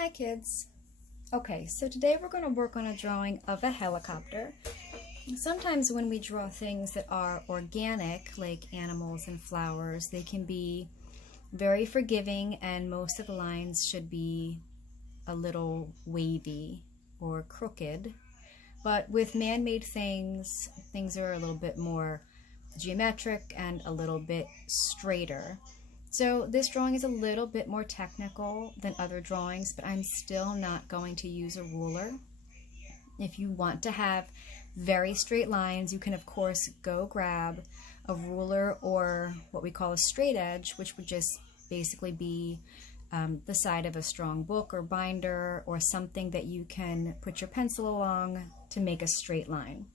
Hi kids. Okay, so today we're going to work on a drawing of a helicopter. Sometimes when we draw things that are organic, like animals and flowers, they can be very forgiving and most of the lines should be a little wavy or crooked. But with man-made things, things are a little bit more geometric and a little bit straighter. So this drawing is a little bit more technical than other drawings, but I'm still not going to use a ruler. If you want to have very straight lines, you can of course go grab a ruler or what we call a straight edge, which would just basically be the side of a strong book or binder or something that you can put your pencil along to make a straight line.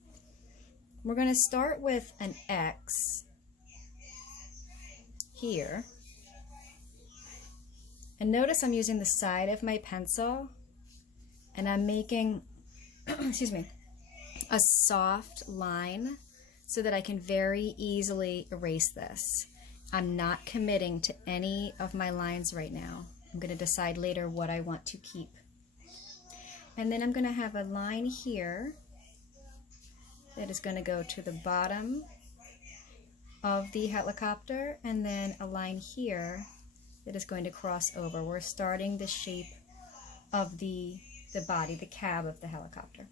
We're going to start with an X here. And notice I'm using the side of my pencil and I'm making, excuse me, a soft line so that I can very easily erase this. I'm not committing to any of my lines right now. I'm going to decide later what I want to keep. And then I'm going to have a line here that is going to go to the bottom of the helicopter and then a line here that is going to cross over. We're starting the shape of the body, the cab of the helicopter.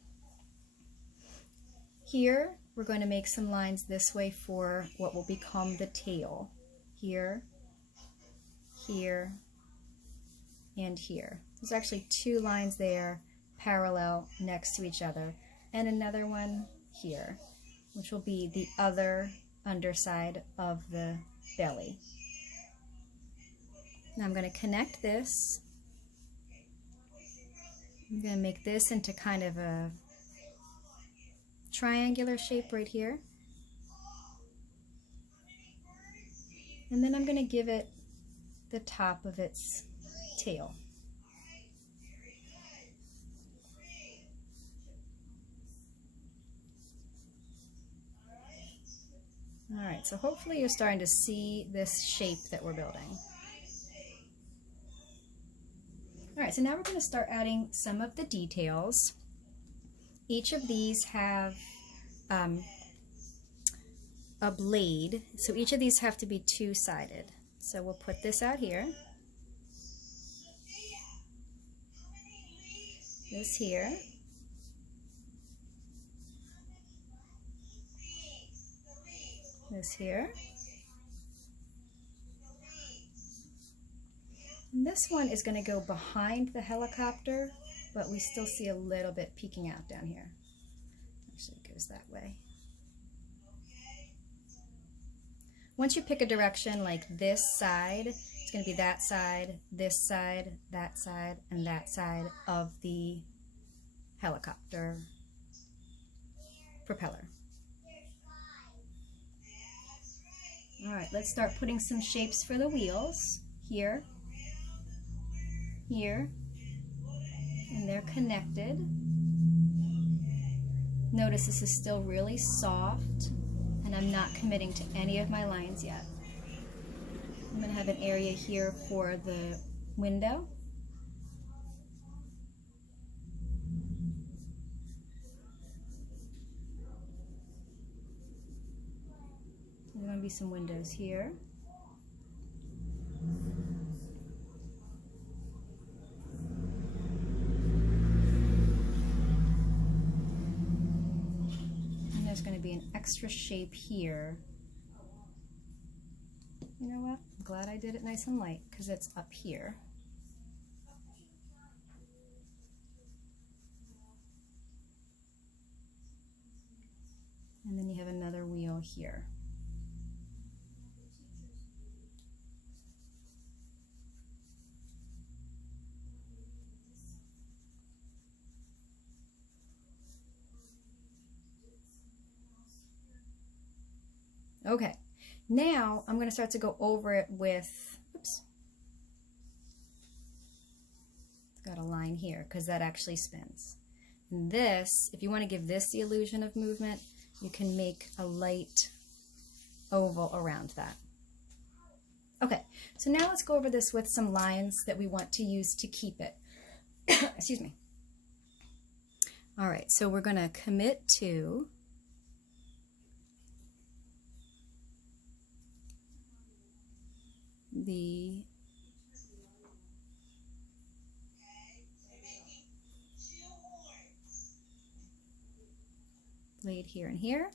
Here, we're going to make some lines this way for what will become the tail. Here, here, and here. There's actually two lines there, parallel next to each other, and another one here, which will be the other underside of the belly. Now I'm going to connect this. I'm going to make this into kind of a triangular shape right here. And then I'm going to give it the top of its tail. All right, so hopefully you're starting to see this shape that we're building. All right, so now we're going to start adding some of the details. Each of these have a blade, so each of these have to be two-sided. So we'll put this out here, this here, this here, and this one is going to go behind the helicopter, but we still see a little bit peeking out down here. Actually, it goes that way. Once you pick a direction like this side, it's going to be that side, this side, and that side of the helicopter propeller. All right, let's start putting some shapes for the wheels. Here, here, and they're connected. Notice this is still really soft and I'm not committing to any of my lines yet. I'm going to have an area here for the window. There's going to be some windows here. There's going to be an extra shape here. You know what? I'm glad I did it nice and light because it's up here. And then you have another wheel here. Okay, now I'm going to start to go over it with, oops, it's got a line here because that actually spins. And this, if you want to give this the illusion of movement, you can make a light oval around that. Okay, so now let's go over this with some lines that we want to use to keep it. Excuse me. All right, so we're going to commit to the blade here and here.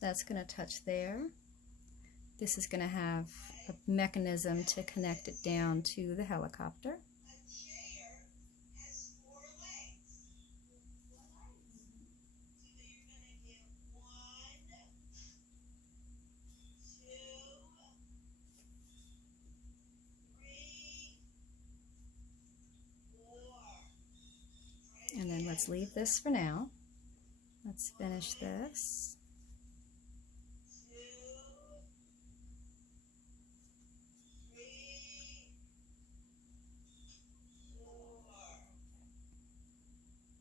That's going to touch there. This is going to have a mechanism to connect it down to the helicopter. And then let's leave this for now. Let's finish this.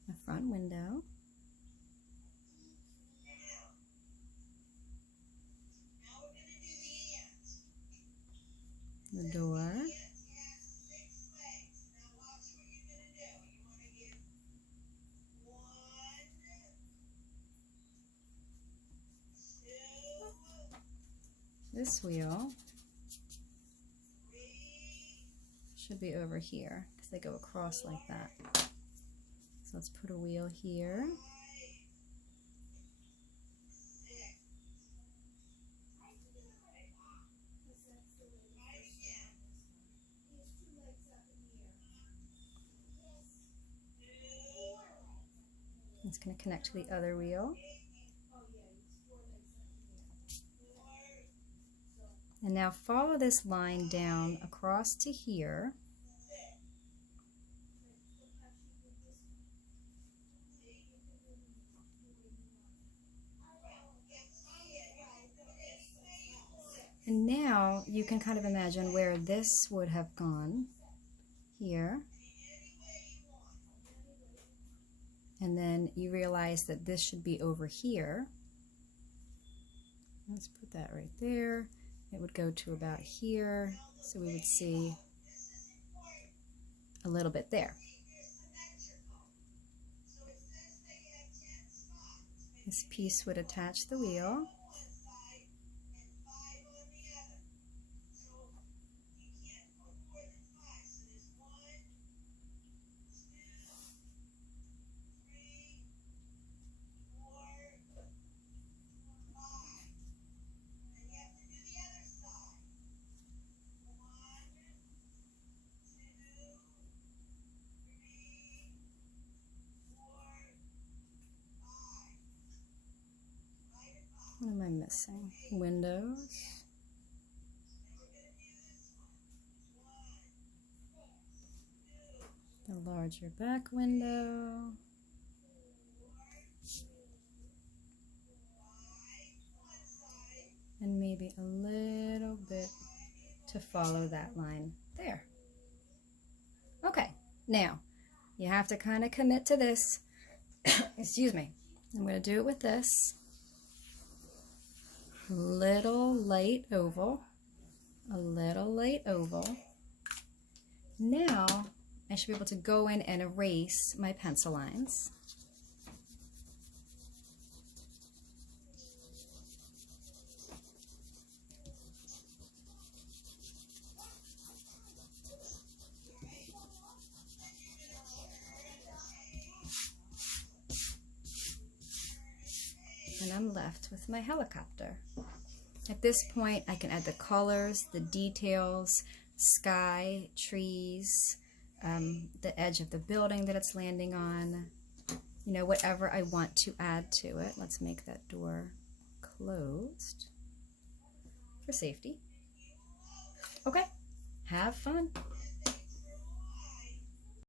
The front window. The door. This wheel should be over here because they go across like that. So let's put a wheel here. It's going to connect to the other wheel. And now follow this line down across to here. And now you can kind of imagine where this would have gone here. And then you realize that this should be over here. Let's put that right there. It would go to about here, so we would see a little bit there. This piece would attach the wheel. What am I missing? Windows. The larger back window. And maybe a little bit to follow that line there. Okay, now you have to kind of commit to this. Excuse me. I'm going to do it with this. Little light oval, a little light oval. Now I should be able to go in and erase my pencil lines. And I'm left with my helicopter. At this point, I can add the colors, the details, sky, trees, the edge of the building that it's landing on, you know, whatever I want to add to it. Let's make that door closed for safety. Okay, have fun.